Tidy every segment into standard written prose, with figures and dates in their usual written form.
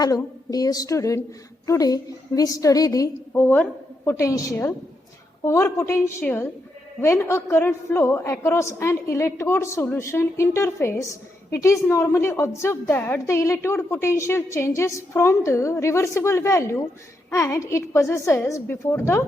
Hello, dear student. Today we study the over potential. Over potential, when a current flow across an electrode solution interface, it is normally observed that the electrode potential changes from the reversible value and it possesses before the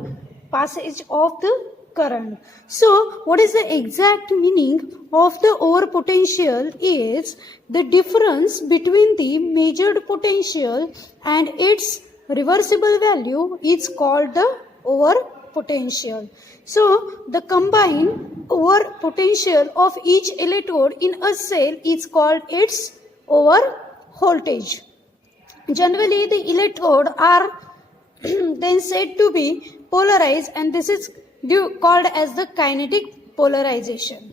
passage of the current. So, what is the exact meaning of the over potential is the difference between the measured potential and its reversible value is called the over potential. So, the combined over potential of each electrode in a cell is called its over voltage. Generally, the electrode are then said to be polarized, and this is called as the kinetic polarization.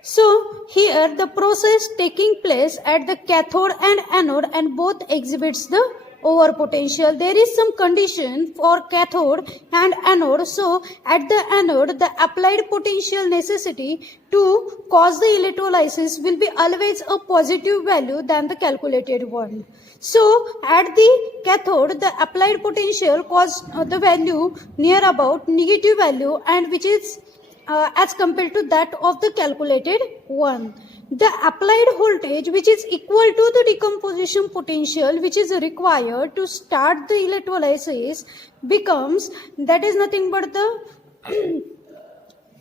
So here the process taking place at the cathode and anode and both exhibits the over potential. There is some condition for cathode and anode. So at the anode the applied potential necessity to cause the electrolysis will be always a positive value than the calculated one. So at the cathode the applied potential cause the value near about negative value and which is as compared to that of the calculated one. The applied voltage which is equal to the decomposition potential which is required to start the electrolysis becomes, that is nothing but the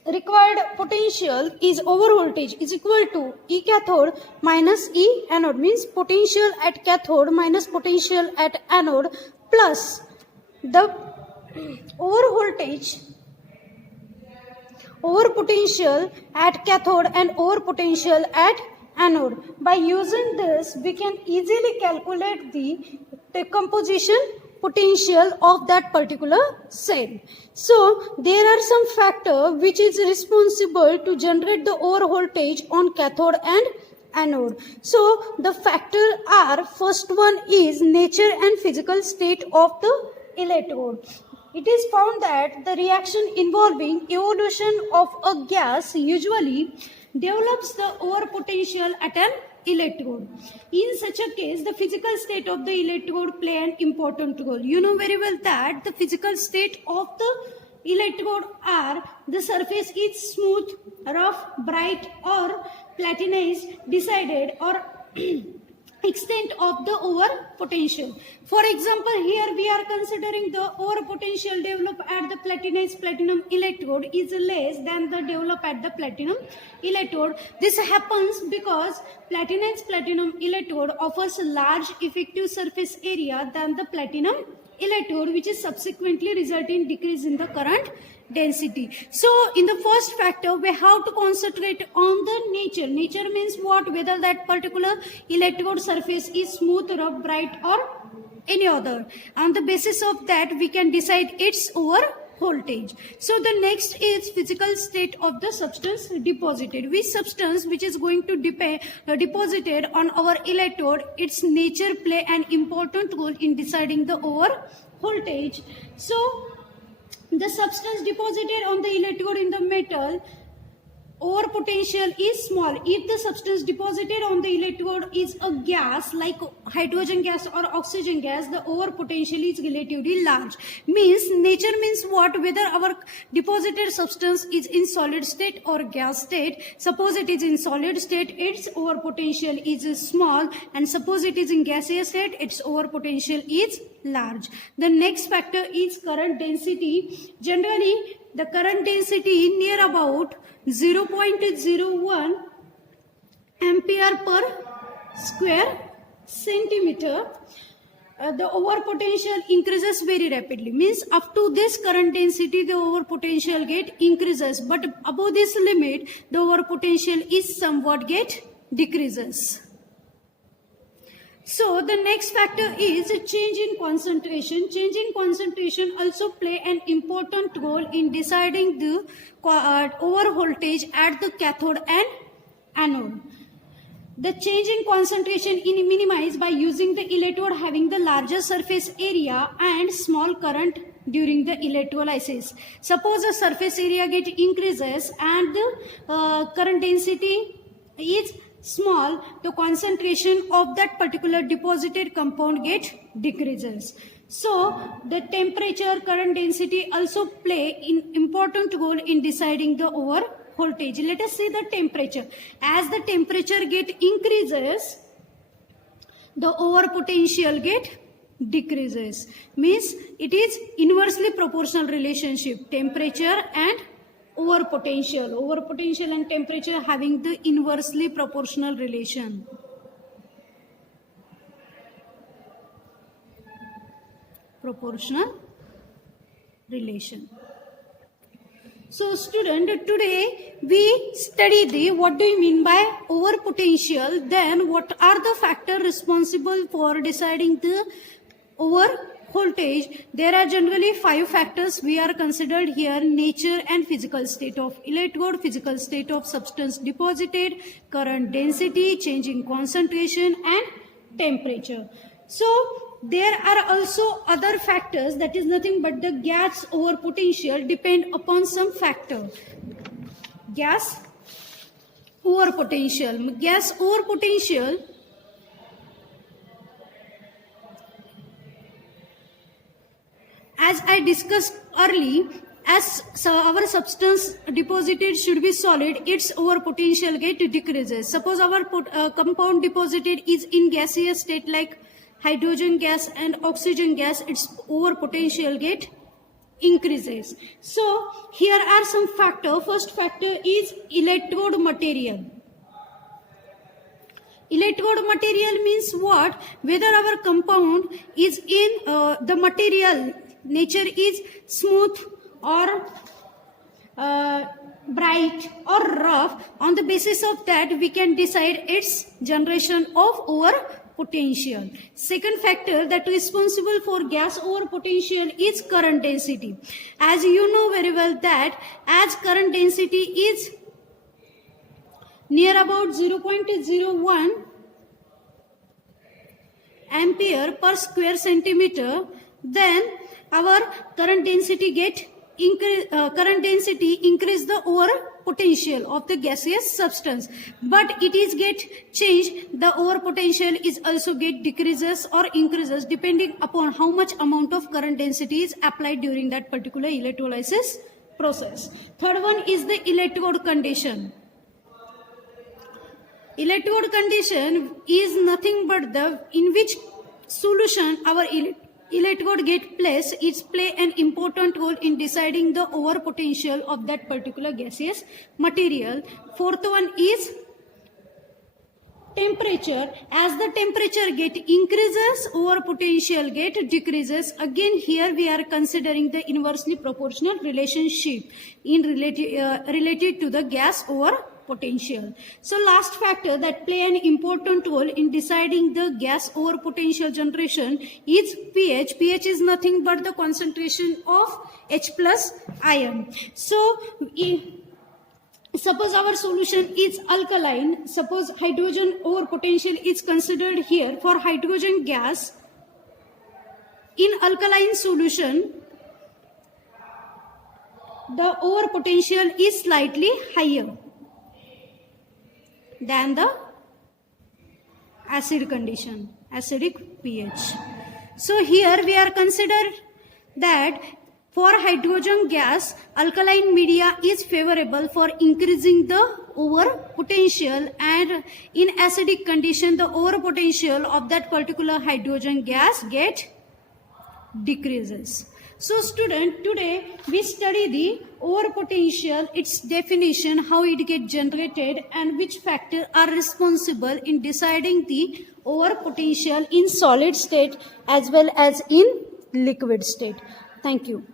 required potential is over voltage is equal to E cathode minus E anode, means potential at cathode minus potential at anode plus the over voltage over potential at cathode and over potential at anode. By using this, we can easily calculate the decomposition potential of that particular cell. So, there are some factors which is responsible to generate the over voltage on cathode and anode. So, the factors are, first one is nature and physical state of the electrode. It is found that the reaction involving evolution of a gas usually develops the over potential at an electrode. In such a case, the physical state of the electrode play an important role. You know very well that the physical state of the electrode are the surface is smooth, rough, bright or platinized, decided or extent of the over potential. For example, here we are considering the over potential developed at the platinized platinum electrode is less than the developed at the platinum electrode. This happens because platinized platinum electrode offers a large effective surface area than the platinum electrode, which is subsequently resulting in decrease in the current density. So in the first factor we have to concentrate on the nature. Nature means what? Whether that particular electrode surface is smooth, rough, bright or any other. On the basis of that we can decide its over voltage. So the next is physical state of the substance deposited. Which substance which is going to deposited on our electrode, its nature play an important role in deciding the over voltage. So the substance deposited on the electrode in the metal over potential is small. If the substance deposited on the electrode is a gas like hydrogen gas or oxygen gas, the over potential is relatively large. Means nature means what? Whether our deposited substance is in solid state or gas state. Suppose it is in solid state, its over potential is small, and suppose it is in gaseous state, its over potential is large. The next factor is current density. Generally, the current density near about 0.01 ampere per square centimeter. The over potential increases very rapidly. Means up to this current density the over potential get increases, but above this limit the over potential is somewhat get decreases. So the next factor is a change in concentration. Change in concentration also play an important role in deciding the over voltage at the cathode and anode. The change in concentration is minimized by using the electrode having the larger surface area and small current during the electrolysis. Suppose the surface area get increases and the current density is small, the concentration of that particular deposited compound get decreases. So the temperature, current density also play an important role in deciding the over voltage. Let us see the temperature. As the temperature get increases, the over potential get decreases. Means it is inversely proportional relationship, temperature and over potential. Over potential and temperature having the inversely proportional relation. Proportional relation. So student, today we study the what do you mean by over potential, then what are the factors responsible for deciding the over voltage. There are generally 5 factors we are considered here: nature and physical state of electrode, physical state of substance deposited, current density, changing concentration and temperature. So there are also other factors, that is nothing but the gas over potential depend upon some factor. Gas over potential. Gas over potential as I discussed early, as our substance deposited should be solid, its over potential get decreases. Suppose our compound deposited is in gaseous state like hydrogen gas and oxygen gas, its over potential get increases. So here are some factors. First factor is electrode material. Electrode material means what? Whether our compound is in the material nature is smooth or bright or rough. On the basis of that we can decide its generation of over potential. Second factor that is responsible for gas over potential is current density. As you know very well that as current density is near about 0.01 ampere per square centimeter, then our current density increase the over potential of the gaseous substance, but it is get changed, the over potential is also get decreases or increases depending upon how much amount of current density is applied during that particular electrolysis process. Third one is the electrode condition. Electrode condition is nothing but the in which solution our electrode get placed. It play an important role in deciding the over potential of that particular gaseous material. Fourth one is temperature. As the temperature get increases, over potential get decreases. Again here we are considering the inversely proportional relationship in related to the gas over potential. So last factor that play an important role in deciding the gas over potential generation is pH. pH is nothing but the concentration of H plus ion. So suppose our solution is alkaline, suppose hydrogen over potential is considered here. For hydrogen gas in alkaline solution, the over potential is slightly higher than the acid condition, acidic pH. So here we are considered that for hydrogen gas, alkaline media is favorable for increasing the over potential, and in acidic condition the over potential of that particular hydrogen gas get decreases. So student, today we study the over potential, its definition, how it gets generated and which factors are responsible in deciding the over potential in solid state as well as in liquid state. Thank you.